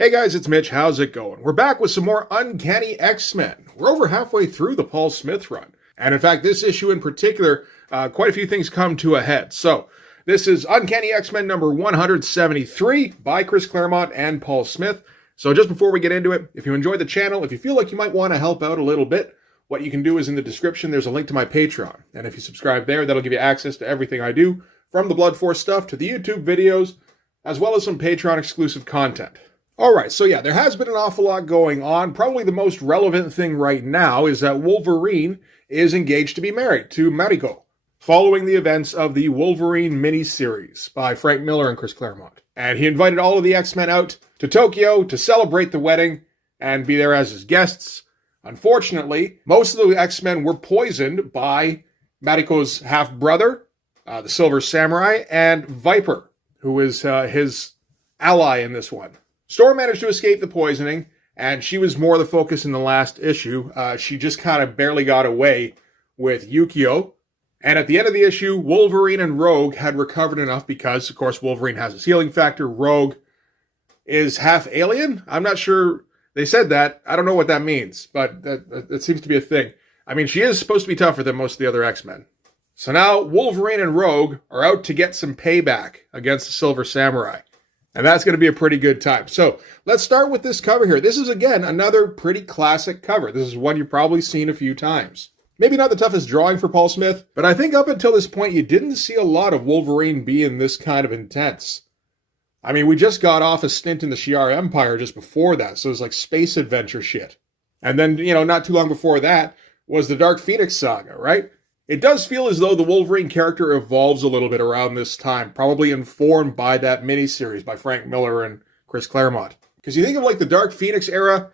Hey guys, it's Mitch. How's it going? We're back with some more Uncanny X-Men. We're over halfway through the Paul Smith run. And in fact, this issue in particular, quite a few things come to a head. So, this is Uncanny X-Men number 173 by Chris Claremont and Paul Smith. So just before we get into it, if you enjoyed the channel, if you feel like you might want to help out a little bit, what you can do is in the description, there's a link to my Patreon. And if you subscribe there, that'll give you access to everything I do, from the Blood Force stuff to the YouTube videos, as well as some Patreon exclusive content. All right, so yeah, there has been an awful lot going on. Probably the most relevant thing right now is that Wolverine is engaged to be married to Mariko, following the events of the Wolverine miniseries by Frank Miller and Chris Claremont. And he invited all of the X-Men out to Tokyo to celebrate the wedding and be there as his guests. Unfortunately, most of the X-Men were poisoned by Mariko's half-brother, the Silver Samurai, and Viper, who is his ally in this one. Storm managed to escape the poisoning, and she was more the focus in the last issue. She just kind of barely got away with Yukio. And at the end of the issue, Wolverine and Rogue had recovered enough because, of course, Wolverine has his healing factor. Rogue is half alien? I'm not sure they said that. I don't know what that means, but that seems to be a thing. I mean, she is supposed to be tougher than most of the other X-Men. So now Wolverine and Rogue are out to get some payback against the Silver Samurai. And that's going to be a pretty good time. So let's start with this cover here. This is, again, another pretty classic cover. This is one you've probably seen a few times. Maybe not the toughest drawing for Paul Smith, but I think up until this point, you didn't see a lot of Wolverine being this kind of intense. I mean, we just got off a stint in the Shi'ar Empire just before that, so it was like space adventure shit. And then, not too long before that was the Dark Phoenix saga, right? It does feel as though the Wolverine character evolves a little bit around this time, probably informed by that miniseries by Frank Miller and Chris Claremont. Because you think of like the Dark Phoenix era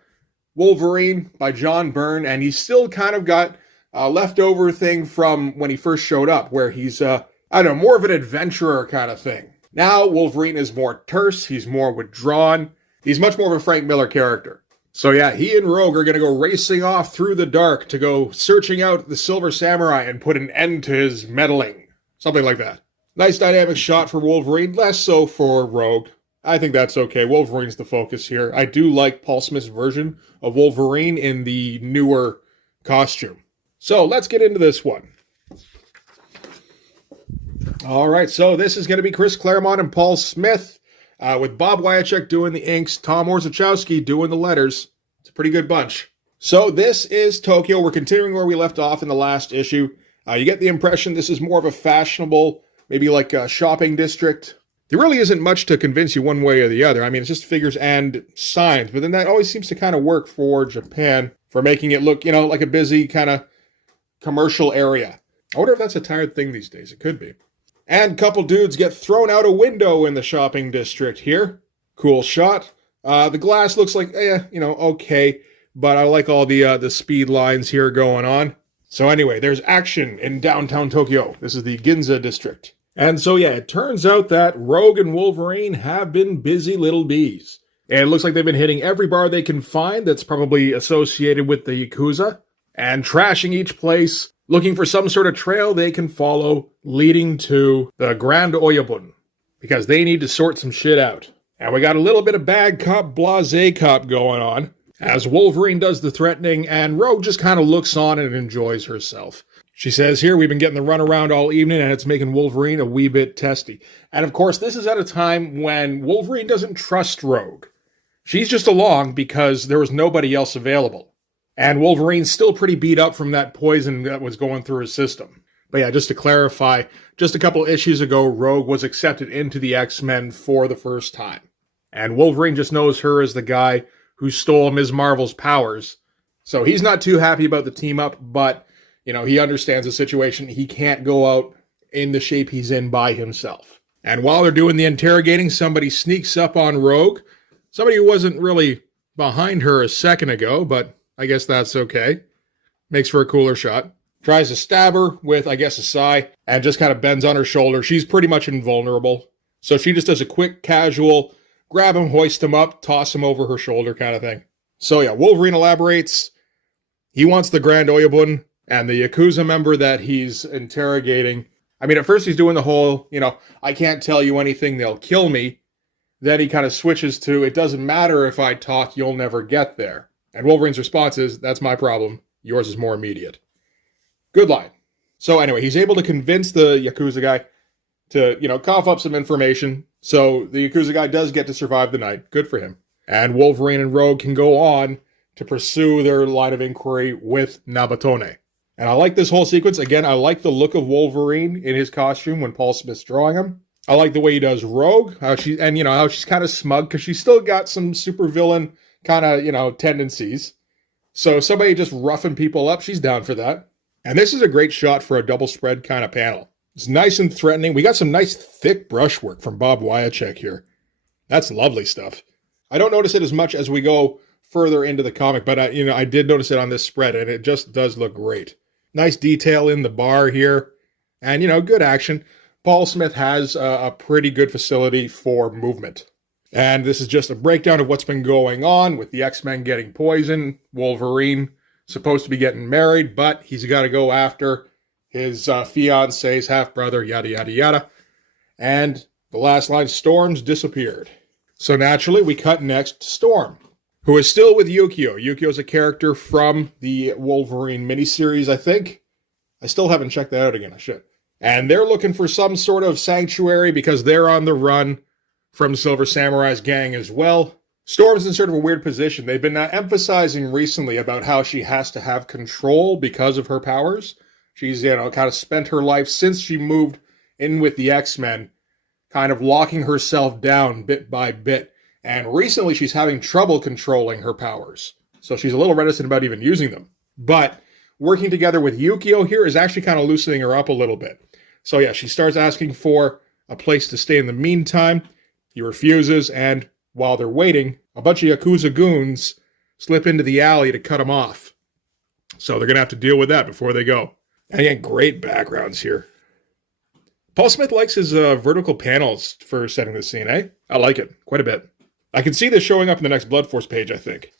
Wolverine by John Byrne, and he's still kind of got a leftover thing from when he first showed up, where he's, more of an adventurer kind of thing. Now Wolverine is more terse, he's more withdrawn, he's much more of a Frank Miller character. So yeah, he and Rogue are going to go racing off through the dark to go searching out the Silver Samurai and put an end to his meddling. Something like that. Nice dynamic shot for Wolverine, less so for Rogue. I think that's okay. Wolverine's the focus here. I do like Paul Smith's version of Wolverine in the newer costume. So let's get into this one. All right, so this is going to be Chris Claremont and Paul Smith. With Bob Wyachek doing the inks, Tom Orzechowski doing the letters. It's a pretty good bunch. So this is Tokyo. We're continuing where we left off in the last issue. You get the impression this is more of a fashionable, maybe like a shopping district. There really isn't much to convince you one way or the other. I mean, it's just figures and signs. But then that always seems to kind of work for Japan for making it look, like a busy kind of commercial area. I wonder if that's a tired thing these days. It could be. And a couple dudes get thrown out a window in the shopping district here. Cool shot. The glass looks like, okay. But I like all the speed lines here going on. So anyway, there's action in downtown Tokyo. This is the Ginza district. And so yeah, it turns out that Rogue and Wolverine have been busy little bees. And it looks like they've been hitting every bar they can find that's probably associated with the Yakuza. And trashing each place, looking for some sort of trail they can follow leading to the Grand Oyabun, because they need to sort some shit out. And we got a little bit of bad cop, blasé cop going on, as Wolverine does the threatening, and Rogue just kind of looks on and enjoys herself. She says here, we've been getting the runaround all evening, and it's making Wolverine a wee bit testy. And of course, this is at a time when Wolverine doesn't trust Rogue. She's just along because there was nobody else available. And Wolverine's still pretty beat up from that poison that was going through his system. But yeah, just to clarify, just a couple issues ago, Rogue was accepted into the X-Men for the first time. And Wolverine just knows her as the guy who stole Ms. Marvel's powers. So he's not too happy about the team up, but, he understands the situation. He can't go out in the shape he's in by himself. And while they're doing the interrogating, somebody sneaks up on Rogue. Somebody who wasn't really behind her a second ago, but I guess that's okay. Makes for a cooler shot. Tries to stab her with, a sigh, and just kind of bends on her shoulder. She's pretty much invulnerable. So she just does a quick, casual, grab him, hoist him up, toss him over her shoulder kind of thing. So yeah, Wolverine elaborates. He wants the Grand Oyabun, and the Yakuza member that he's interrogating. I mean, at first he's doing the whole, I can't tell you anything, they'll kill me. Then he kind of switches to, it doesn't matter if I talk, you'll never get there. And Wolverine's response is, that's my problem. Yours is more immediate. Good line. So anyway, he's able to convince the Yakuza guy to, cough up some information. So the Yakuza guy does get to survive the night. Good for him. And Wolverine and Rogue can go on to pursue their line of inquiry with Nabatone. And I like this whole sequence. Again, I like the look of Wolverine in his costume when Paul Smith's drawing him. I like the way he does Rogue, how she's kind of smug, because she's still got some supervillain kind of, tendencies. So somebody just roughing people up, she's down for that. And this is a great shot for a double spread kind of panel. It's nice and threatening. We got some nice thick brushwork from Bob Wyacek here. That's lovely stuff. I don't notice it as much as we go further into the comic, but I did notice it on this spread, and it just does look great. Nice detail in the bar here, and good action. Paul Smith has a pretty good facility for movement. And this is just a breakdown of what's been going on with the X-Men getting poisoned, Wolverine supposed to be getting married, but he's got to go after his fiance's half-brother, yada, yada, yada. And the last line, Storm's disappeared. So naturally, we cut next to Storm, who is still with Yukio. Yukio's a character from the Wolverine miniseries, I think. I still haven't checked that out again. I should. And they're looking for some sort of sanctuary because they're on the run from Silver Samurai's gang as well. Storm's in sort of a weird position. They've been emphasizing recently about how she has to have control because of her powers. She's, kind of spent her life since she moved in with the X-Men, kind of locking herself down bit by bit. And recently she's having trouble controlling her powers. So she's a little reticent about even using them. But working together with Yukio here is actually kind of loosening her up a little bit. So yeah, she starts asking for a place to stay in the meantime. He refuses, and while they're waiting, a bunch of Yakuza goons slip into the alley to cut him off. So they're going to have to deal with that before they go. And again, great backgrounds here. Paul Smith likes his vertical panels for setting the scene, eh? I like it quite a bit. I can see this showing up in the next Blood Force page, I think.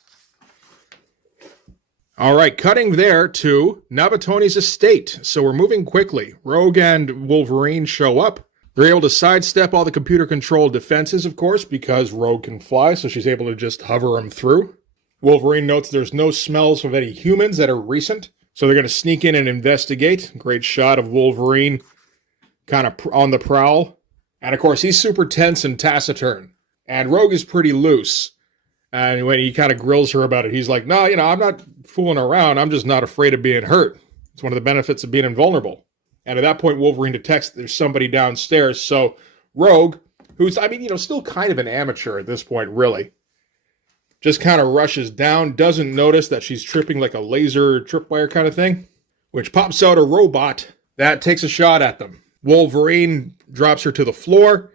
All right, cutting there to Nabatone's estate. So we're moving quickly. Rogue and Wolverine show up. They're able to sidestep all the computer-controlled defenses, of course, because Rogue can fly, so she's able to just hover them through. Wolverine notes there's no smells of any humans that are recent, so they're going to sneak in and investigate. Great shot of Wolverine kind of on the prowl. And, of course, he's super tense and taciturn. And Rogue is pretty loose. And when he kind of grills her about it, he's like, no, I'm not fooling around. I'm just not afraid of being hurt. It's one of the benefits of being invulnerable. And at that point, Wolverine detects there's somebody downstairs. So Rogue, who's, still kind of an amateur at this point, really, just kind of rushes down, doesn't notice that she's tripping like a laser tripwire kind of thing, which pops out a robot that takes a shot at them. Wolverine drops her to the floor.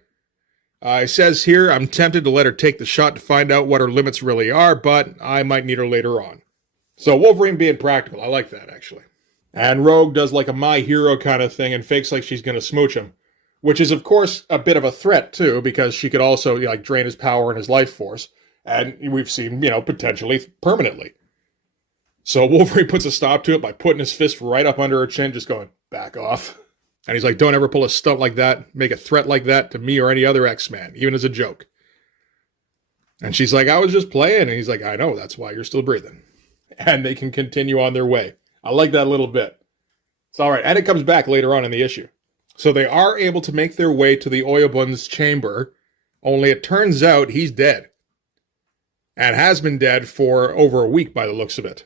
It says here, I'm tempted to let her take the shot to find out what her limits really are, but I might need her later on. So Wolverine being practical, I like that, actually. And Rogue does like a My Hero kind of thing and fakes like she's going to smooch him, which is, of course, a bit of a threat, too, because she could also drain his power and his life force, and we've seen, potentially permanently. So Wolverine puts a stop to it by putting his fist right up under her chin, just going, back off. And he's like, don't ever pull a stunt like that, make a threat like that to me or any other X-Man, even as a joke. And she's like, I was just playing. And he's like, I know, that's why you're still breathing. And they can continue on their way. I like that little bit. It's all right. And it comes back later on in the issue. So they are able to make their way to the Oyabun's chamber, only it turns out he's dead. And has been dead for over a week by the looks of it.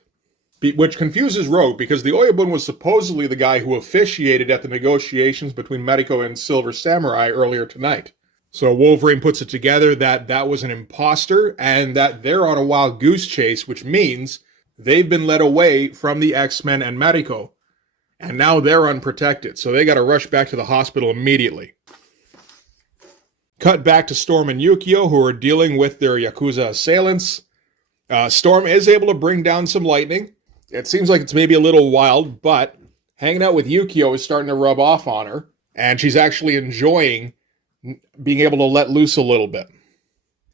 Which confuses Rogue, because the Oyabun was supposedly the guy who officiated at the negotiations between Mariko and Silver Samurai earlier tonight. So Wolverine puts it together that that was an imposter, and that they're on a wild goose chase, which means they've been led away from the X-Men and Mariko, and now they're unprotected, so they got to rush back to the hospital immediately. Cut back to Storm and Yukio, who are dealing with their Yakuza assailants. Storm is able to bring down some lightning. It seems like it's maybe a little wild, but hanging out with Yukio is starting to rub off on her, and she's actually enjoying being able to let loose a little bit.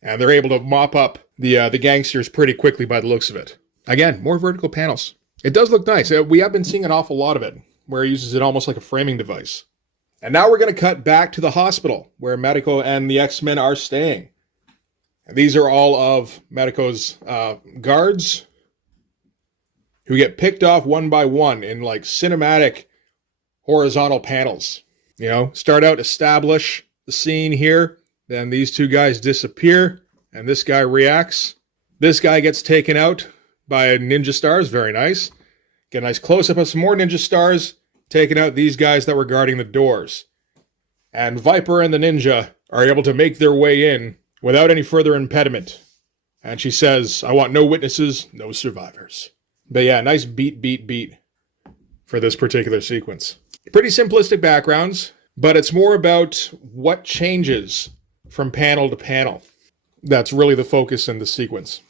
And they're able to mop up the gangsters pretty quickly by the looks of it. Again, more vertical panels. It does look nice. We have been seeing an awful lot of it, where he uses it almost like a framing device. And now we're going to cut back to the hospital, where Mariko and the X-Men are staying. And these are all of Medico's guards who get picked off one by one in like cinematic horizontal panels. You know, start out, establish the scene here. Then these two guys disappear and this guy reacts. This guy gets taken out by ninja stars. Very nice. Get a nice close-up of some more ninja stars taking out these guys that were guarding the doors. And Viper and the ninja are able to make their way in without any further impediment. And she says, I want no witnesses, no survivors. But yeah, nice beat for this particular sequence. Pretty simplistic backgrounds, but it's more about what changes from panel to panel. That's really the focus in the sequence.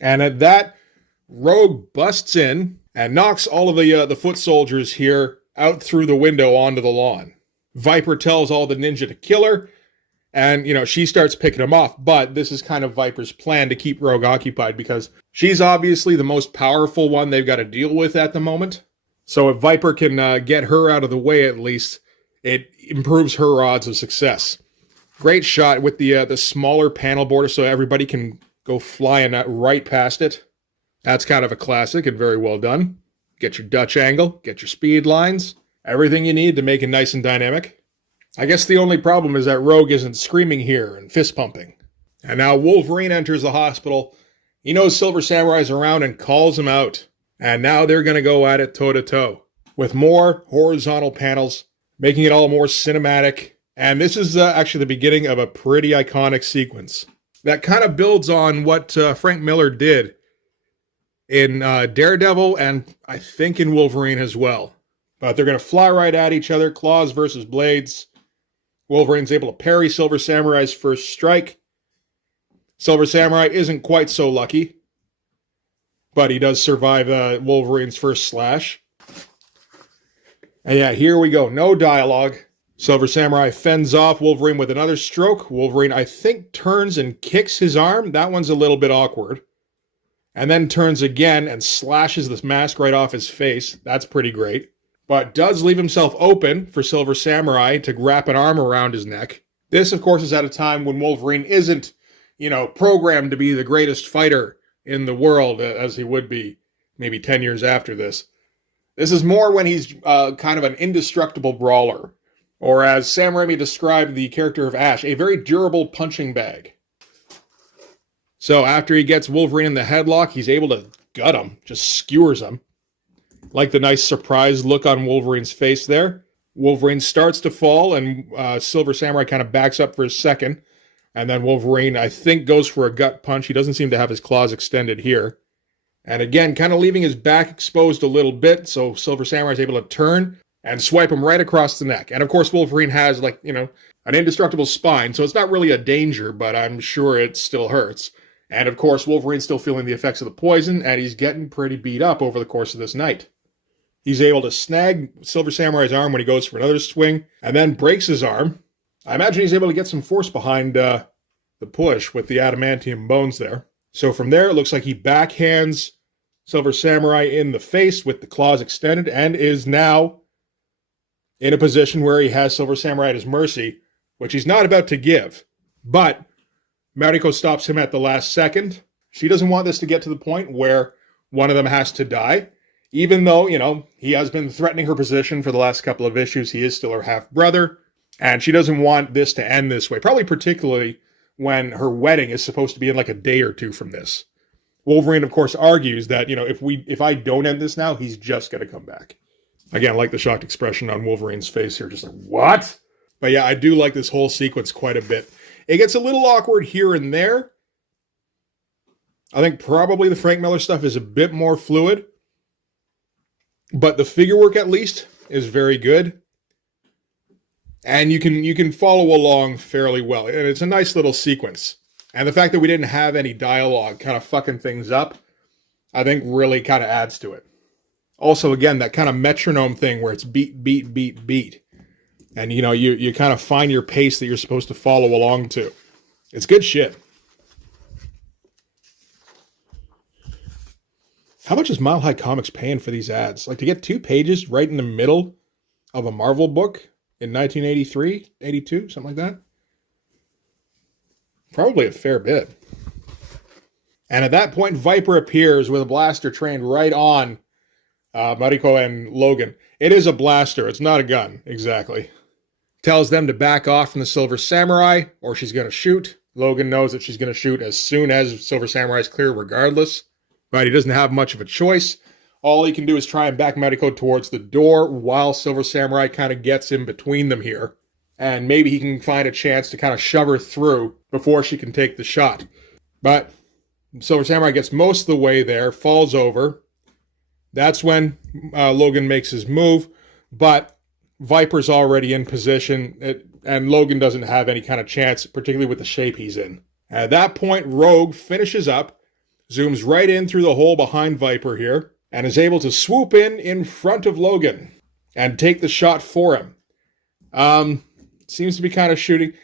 And at that, Rogue busts in and knocks all of the foot soldiers here out through the window onto the lawn. Viper tells all the ninja to kill her, and, you know, she starts picking them off, but this is kind of Viper's plan to keep Rogue occupied because she's obviously the most powerful one they've got to deal with at the moment. So if Viper can get her out of the way at least, it improves her odds of success. Great shot with the smaller panel border so everybody can go flying right past it. That's kind of a classic and very well done. Get your Dutch angle, get your speed lines, everything you need to make it nice and dynamic. I guess the only problem is that Rogue isn't screaming here and fist pumping. And now Wolverine enters the hospital. He knows Silver Samurai's around and calls him out. And now they're going to go at it toe-to-toe with more horizontal panels, making it all more cinematic. And this is actually the beginning of a pretty iconic sequence that kind of builds on what Frank Miller did in Daredevil and I think in Wolverine as well. But they're going to fly right at each other, claws versus blades. Wolverine's able to parry Silver Samurai's first strike. Silver Samurai isn't quite so lucky, but he does survive Wolverine's first slash. And yeah, here we go. No dialogue. Silver Samurai fends off Wolverine with another stroke. Wolverine, I think, turns and kicks his arm. That one's a little bit awkward. And then turns again and slashes this mask right off his face. That's pretty great. But does leave himself open for Silver Samurai to wrap an arm around his neck. This, of course, is at a time when Wolverine isn't, you know, programmed to be the greatest fighter in the world, as he would be maybe 10 years after this. This is more when he's kind of an indestructible brawler. Or as Sam Raimi described the character of Ash, a very durable punching bag. So after he gets Wolverine in the headlock, he's able to gut him, just skewers him. Like the nice surprised look on Wolverine's face there. Wolverine starts to fall, and Silver Samurai kind of backs up for a second. And then Wolverine, I think, goes for a gut punch. He doesn't seem to have his claws extended here. And again, kind of leaving his back exposed a little bit, so Silver Samurai is able to turn and swipe him right across the neck. And of course, Wolverine has, like, you know, an indestructible spine, so it's not really a danger, but I'm sure it still hurts. And of course, Wolverine's still feeling the effects of the poison, and he's getting pretty beat up over the course of this night. He's able to snag Silver Samurai's arm when he goes for another swing, and then breaks his arm. I imagine he's able to get some force behind the push with the adamantium bones there. So from there, it looks like he backhands Silver Samurai in the face with the claws extended, and is now in a position where he has Silver Samurai at his mercy, which he's not about to give. But Mariko stops him at the last second. She doesn't want this to get to the point where one of them has to die. Even though, you know, he has been threatening her position for the last couple of issues, he is still her half-brother. And she doesn't want this to end this way, probably particularly when her wedding is supposed to be in like a day or two from this. Wolverine, of course, argues that, you know, if I don't end this now, he's just going to come back. Again, I like the shocked expression on Wolverine's face here, just like, what? But yeah, I do like this whole sequence quite a bit. It gets a little awkward here and there. I think probably the Frank Miller stuff is a bit more fluid. But the figure work, at least, is very good. And you can follow along fairly well. And it's a nice little sequence. And the fact that we didn't have any dialogue kind of fucking things up, I think really kind of adds to it. Also, again, that kind of metronome thing where it's beat, beat, beat, beat. And, you know, you kind of find your pace that you're supposed to follow along to. It's good shit. How much is Mile High Comics paying for these ads? Like, to get 2 pages right in the middle of a Marvel book in 1983, 82, something like that? Probably a fair bit. And at that point, Viper appears with a blaster trained right on Mariko and Logan. It is a blaster. It's not a gun, exactly. Tells them to back off from the Silver Samurai, or she's going to shoot. Logan knows that she's going to shoot as soon as Silver Samurai is clear, regardless. But he doesn't have much of a choice. All he can do is try and back Mariko towards the door while Silver Samurai kind of gets in between them here. And maybe he can find a chance to kind of shove her through before she can take the shot. But Silver Samurai gets most of the way there, falls over. That's when Logan makes his move. But Viper's already in position, and Logan doesn't have any kind of chance, particularly with the shape he's in. At that point, Rogue finishes up, zooms right in through the hole behind Viper here, and is able to swoop in front of Logan and take the shot for him. Seems to be kind of shooting.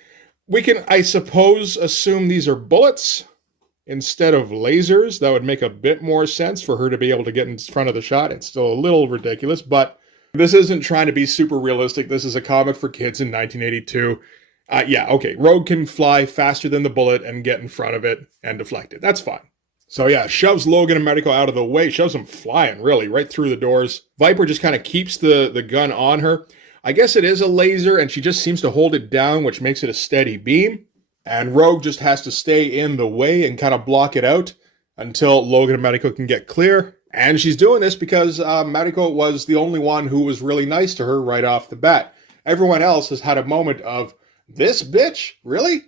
We can, I suppose, assume these are bullets instead of lasers. That would make a bit more sense for her to be able to get in front of the shot. It's still a little ridiculous, but this isn't trying to be super realistic. This is a comic for kids in 1982. Yeah, okay, Rogue can fly faster than the bullet and get in front of it and deflect it. That's fine. So yeah, shoves Logan and Mariko out of the way, shoves them flying, really, right through the doors. Viper just kind of keeps the gun on her. I guess it is a laser, and she just seems to hold it down, which makes it a steady beam. And Rogue just has to stay in the way and kind of block it out until Logan and Mariko can get clear. And she's doing this because Mariko was the only one who was really nice to her right off the bat. Everyone else has had a moment of, this bitch? Really?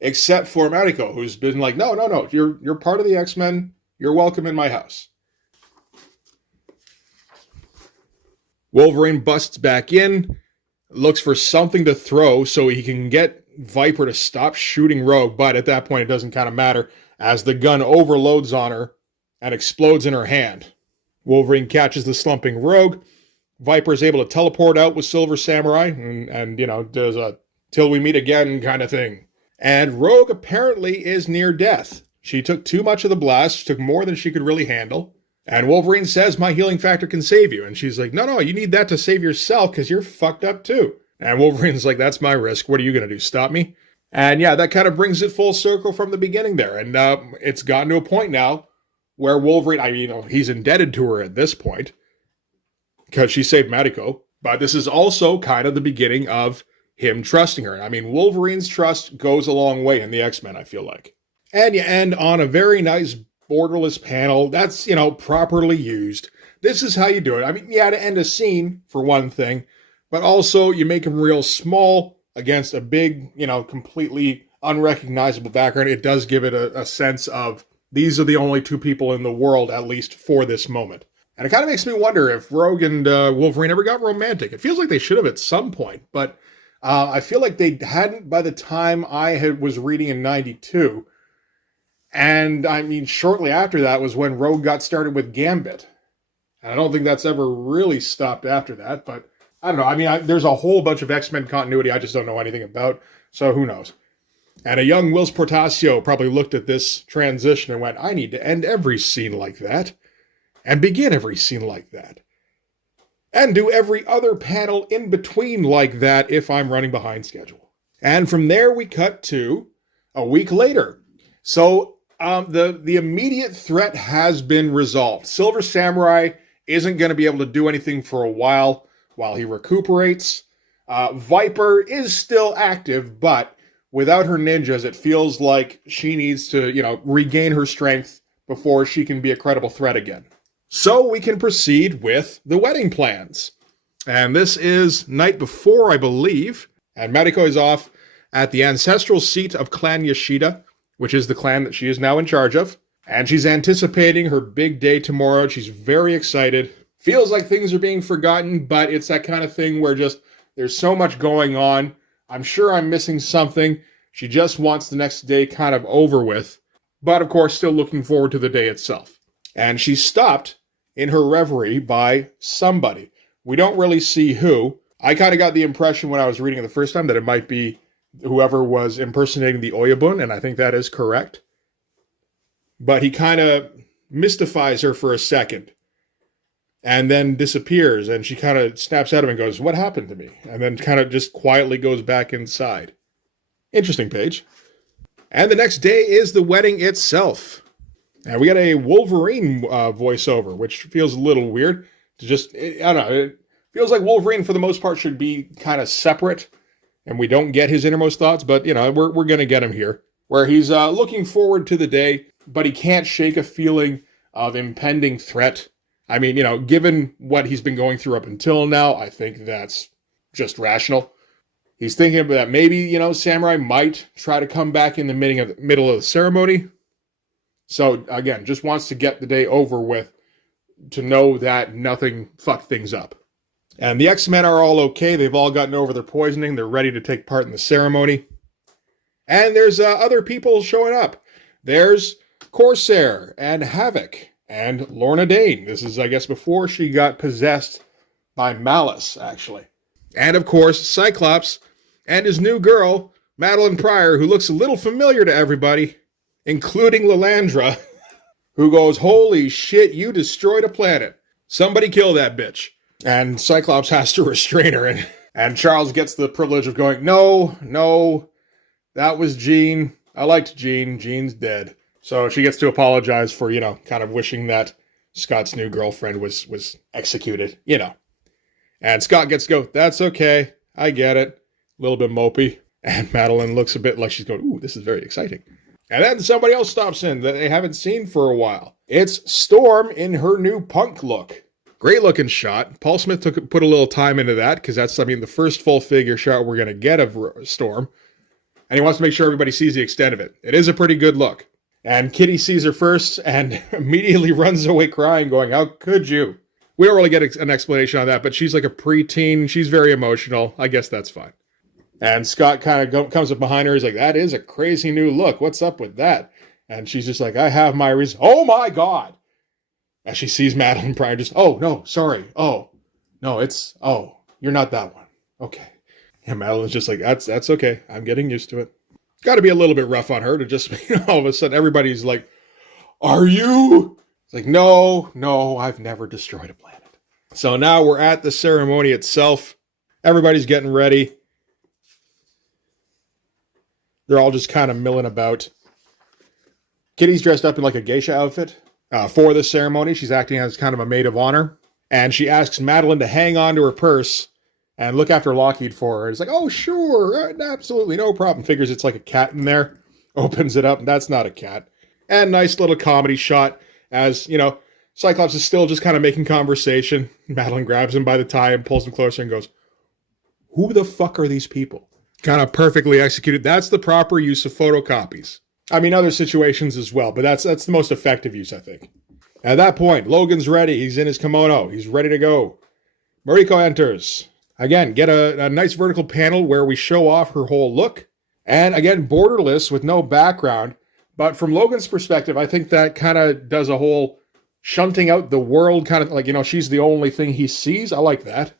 Except for Mariko, who's been like, no, you're part of the X-Men. You're welcome in my house. Wolverine busts back in, looks for something to throw so he can get Viper to stop shooting Rogue, but at that point it doesn't kind of matter as the gun overloads on her and explodes in her hand. Wolverine catches the slumping Rogue. Viper is able to teleport out with Silver Samurai and does a till we meet again kind of thing. And Rogue apparently is near death. She took too much of the blast. She took more than she could really handle. And Wolverine says, my healing factor can save you. And she's like, no, you need that to save yourself because you're fucked up too. And Wolverine's like, that's my risk. What are you going to do, stop me? And yeah, that kind of brings it full circle from the beginning there. And it's gotten to a point now where Wolverine, he's indebted to her at this point because she saved Mariko. But this is also kind of the beginning of him trusting her. I mean, Wolverine's trust goes a long way in the X-Men, I feel like. And you end on a very nice borderless panel that's, properly used. This is how you do it. I mean, to end a scene, for one thing, but also you make him real small against a big, completely unrecognizable background. It does give it a sense of these are the only two people in the world, at least for this moment. And it kind of makes me wonder if Rogue and Wolverine ever got romantic. It feels like they should have at some point, but I feel like they hadn't by the time I was reading in 92. And I mean, shortly after that was when Rogue got started with Gambit. And I don't think that's ever really stopped after that, but I don't know. I mean, there's a whole bunch of X-Men continuity I just don't know anything about, so who knows. And a young Whilce Portacio probably looked at this transition and went, I need to end every scene like that, and begin every scene like that, and do every other panel in between like that if I'm running behind schedule. And from there we cut to a week later. So the immediate threat has been resolved. Silver Samurai isn't going to be able to do anything for a while he recuperates. Viper is still active, but without her ninjas, it feels like she needs to, regain her strength before she can be a credible threat again. So we can proceed with the wedding plans. And this is night before, I believe, and Mariko is off at the ancestral seat of Clan Yoshida, which is the clan that she is now in charge of. And she's anticipating her big day tomorrow. She's very excited. Feels like things are being forgotten, but it's that kind of thing where just there's so much going on. I'm sure I'm missing something. She just wants the next day kind of over with, but of course still looking forward to the day itself. And she's stopped in her reverie by somebody. We don't really see who. I kind of got the impression when I was reading it the first time that it might be whoever was impersonating the Oyabun, and I think that is correct. But he kind of mystifies her for a second and then disappears, and she kind of snaps at him and goes, what happened to me? And then kind of just quietly goes back inside. Interesting page. And the next day is the wedding itself. And we got a Wolverine voiceover, which feels a little weird. I don't know. It feels like Wolverine, for the most part, should be kind of separate, and we don't get his innermost thoughts. But, we're going to get him here, where he's looking forward to the day, but he can't shake a feeling of impending threat. I mean, given what he's been going through up until now, I think that's just rational. He's thinking that maybe, Samurai might try to come back in the middle of the ceremony. So, again, just wants to get the day over with to know that nothing fucked things up. And the X-Men are all okay. They've all gotten over their poisoning. They're ready to take part in the ceremony. And there's other people showing up. There's Corsair and Havoc and Lorna Dane. This is, I guess, before she got possessed by Malice, actually. And, of course, Cyclops and his new girl, Madeline Pryor, who looks a little familiar to everybody, including Lilandra, who goes, "Holy shit, you destroyed a planet. Somebody kill that bitch." And Cyclops has to restrain her, and Charles gets the privilege of going, No, that was Jean. I liked Jean. Jean's dead. So she gets to apologize for, kind of wishing that Scott's new girlfriend was executed, And Scott gets to go, "That's okay. I get it." A little bit mopey. And Madeline looks a bit like she's going, "Ooh, this is very exciting." And then somebody else stops in that they haven't seen for a while. It's Storm in her new punk look. Great looking shot. Paul Smith put a little time into that because that's, the first full figure shot we're going to get of Storm. And he wants to make sure everybody sees the extent of it. It is a pretty good look. And Kitty sees her first and immediately runs away crying, going, "How could you?" We don't really get an explanation on that, but she's like a preteen. She's very emotional. I guess that's fine. And Scott kind of comes up behind her. He's like, "That is a crazy new look. What's up with that?" And she's just like, "I have my reason." "Oh my God." As she sees Madeline Pryor, just, "Oh, no, sorry. Oh, no, you're not that one. Okay." And Madeline's just like, that's okay. I'm getting used to it. Got to be a little bit rough on her to just, all of a sudden everybody's like, "Are you?" It's like, no, I've never destroyed a planet. So now we're at the ceremony itself. Everybody's getting ready. They're all just kind of milling about. Kitty's dressed up in like a geisha outfit for the ceremony. She's acting as kind of a maid of honor. And she asks Madeline to hang on to her purse and look after Lockheed for her. It's like, "Oh, sure, absolutely, no problem." Figures it's like a cat in there. Opens it up, and that's not a cat. And nice little comedy shot as, Cyclops is still just kind of making conversation. Madeline grabs him by the tie and pulls him closer and goes, "Who the fuck are these people?" Kind of perfectly executed. That's the proper use of photocopies. Other situations as well, but that's the most effective use, I think. At that point, Logan's ready. He's in his kimono. He's ready to go. Mariko enters. Again, get a nice vertical panel where we show off her whole look. And again, borderless with no background. But from Logan's perspective, I think that kind of does a whole shunting out the world kind of like, she's the only thing he sees. I like that.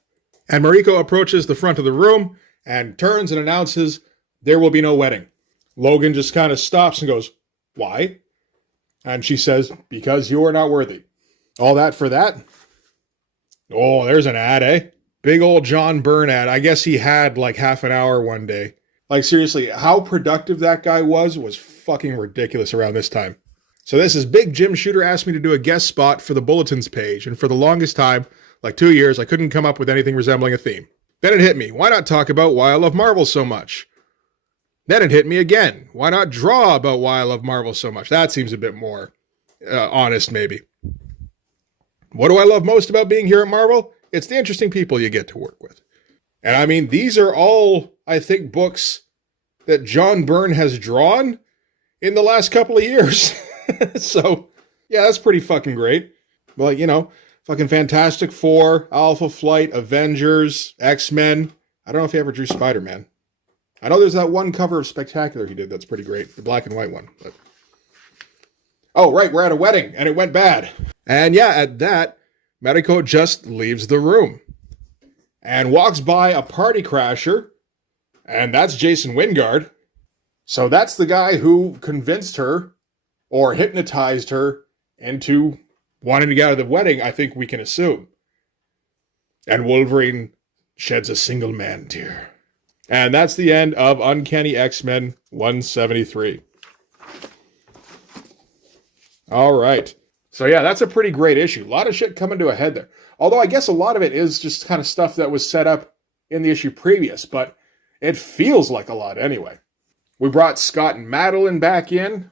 And Mariko approaches the front of the room and turns and announces there will be no wedding. Logan just kind of stops and goes, "Why?" And she says, "Because you are not worthy." All that for that? Oh, there's an ad, eh? Big old John Byrne ad. I guess he had like half an hour one day. Like seriously, how productive that guy was fucking ridiculous around this time. So this is Big Jim Shooter asked me to do a guest spot for the Bulletins page. And for the longest time, like 2 years, I couldn't come up with anything resembling a theme. Then it hit me. Why not talk about why I love Marvel so much? Then it hit me again. Why not draw about why I love Marvel so much? That seems a bit more honest, maybe. What do I love most about being here at Marvel? It's the interesting people you get to work with. And these are all, I think, books that John Byrne has drawn in the last couple of years. So, yeah, that's pretty fucking great. Like, fucking Fantastic Four, Alpha Flight, Avengers, X-Men. I don't know if he ever drew Spider-Man. I know there's that one cover of Spectacular he did that's pretty great, the black and white one. But... Oh, right, we're at a wedding, and it went bad. And yeah, at that, Mariko just leaves the room and walks by a party crasher, and that's Jason Wingard. So that's the guy who convinced her or hypnotized her into wanting to get out of the wedding, I think we can assume. And Wolverine sheds a single man tear. And that's the end of Uncanny X-Men 173. All right. So yeah, that's a pretty great issue. A lot of shit coming to a head there. Although I guess a lot of it is just kind of stuff that was set up in the issue previous, but it feels like a lot anyway. We brought Scott and Madeline back in.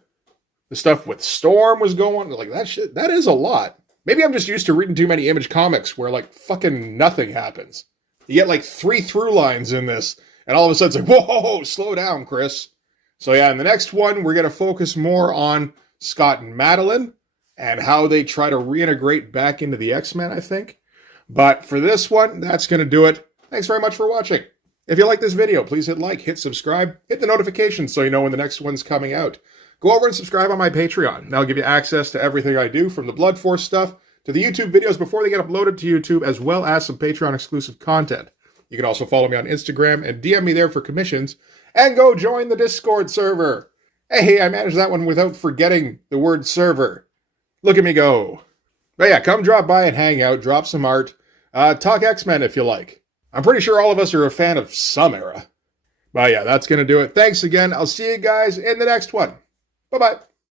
The stuff with Storm was going, like that shit, that is a lot. Maybe I'm just used to reading too many Image comics where like fucking nothing happens. You get like 3 through lines in this, and all of a sudden it's like, whoa, slow down, Chris. So yeah, in the next one, we're going to focus more on Scott and Madeline and how they try to reintegrate back into the X-Men, I think. But for this one, that's going to do it. Thanks very much for watching. If you like this video, please hit like, hit subscribe, hit the notifications so you know when the next one's coming out. Go over and subscribe on my Patreon. That'll give you access to everything I do, from the Blood Force stuff to the YouTube videos before they get uploaded to YouTube, as well as some Patreon exclusive content. You can also follow me on Instagram and DM me there for commissions, and go join the Discord server. Hey, I managed that one without forgetting the word server. Look at me go. But yeah, come drop by and hang out, drop some art, talk X-Men if you like. I'm pretty sure all of us are a fan of some era. But yeah, that's going to do it. Thanks again. I'll see you guys in the next one. Bye-bye.